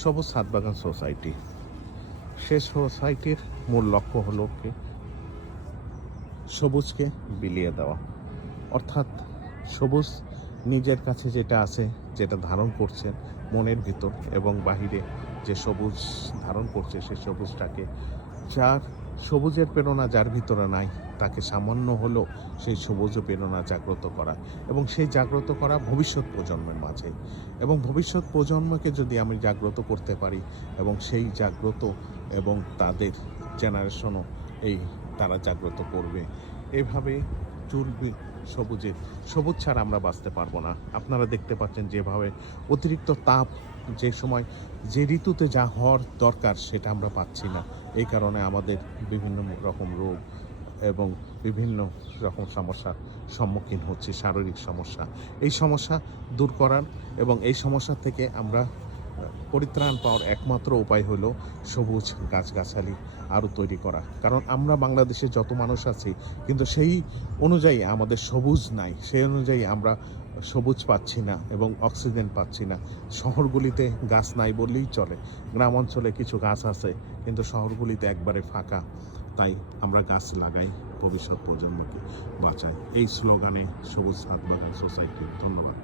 সবুজ ছাদ বাগান সোসাইটি, সে সোসাইটির মূল লক্ষ্য হলো কি সবুজকে বিলিয়ে দেওয়া, অর্থাৎ সবুজ নিজের কাছে যেটা আছে, যেটা ধারণ করছেন মনের ভিতর এবং বাহিরে যে সবুজ ধারণ করছে, সেই সবুজটাকে, যার সবুজের প্রেরণা যার ভিতরে নাই, তাকে সামান্য হলেও সেই সবুজ প্রেরণা জাগ্রত করা, এবং সেই জাগ্রত করা ভবিষ্যৎ প্রজন্মের মাঝে। এবং ভবিষ্যৎ প্রজন্মকে যদি আমি জাগ্রত করতে পারি, এবং সেই জাগ্রত এবং তাদের জেনারেশনও তারা জাগ্রত করবে, এভাবে চলবে সবুজের। সবুজ ছাড়া আমরা বাঁচতে পারবো না। আপনারা দেখতে পাচ্ছেন যেভাবে অতিরিক্ত তাপ, যে সময় যে ঋতুতে যা হওয়ার দরকার সেটা আমরা পাচ্ছি না। এই কারণে আমাদের বিভিন্ন রকম রোগ এবং বিভিন্ন রকম সমস্যার সম্মুখীন হচ্ছে, শারীরিক সমস্যা। এই সমস্যা দূর করার এবং এই সমস্যা থেকে আমরা পরিত্রাণ পাওয়ার একমাত্র উপায় হলো সবুজ গাছগাছালি আরও তৈরি করা। কারণ আমরা বাংলাদেশে যত মানুষ আছি, কিন্তু সেই অনুযায়ী আমাদের সবুজ নাই, সেই অনুযায়ী আমরা সবুজ পাচ্ছি না এবং অক্সিজেন পাচ্ছি না। শহরগুলিতে গাছ নাই বললেই চলে, গ্রাম অঞ্চলে কিছু গাছ আছে, কিন্তু শহরগুলিতে একবারে ফাঁকা। তাই আমরা গাছ লাগাই, ভবিষ্যৎ প্রজন্মকে বাঁচাই। এই স্লোগানে সবুজ ছাদ বাগান সোসাইটি। ধন্যবাদ।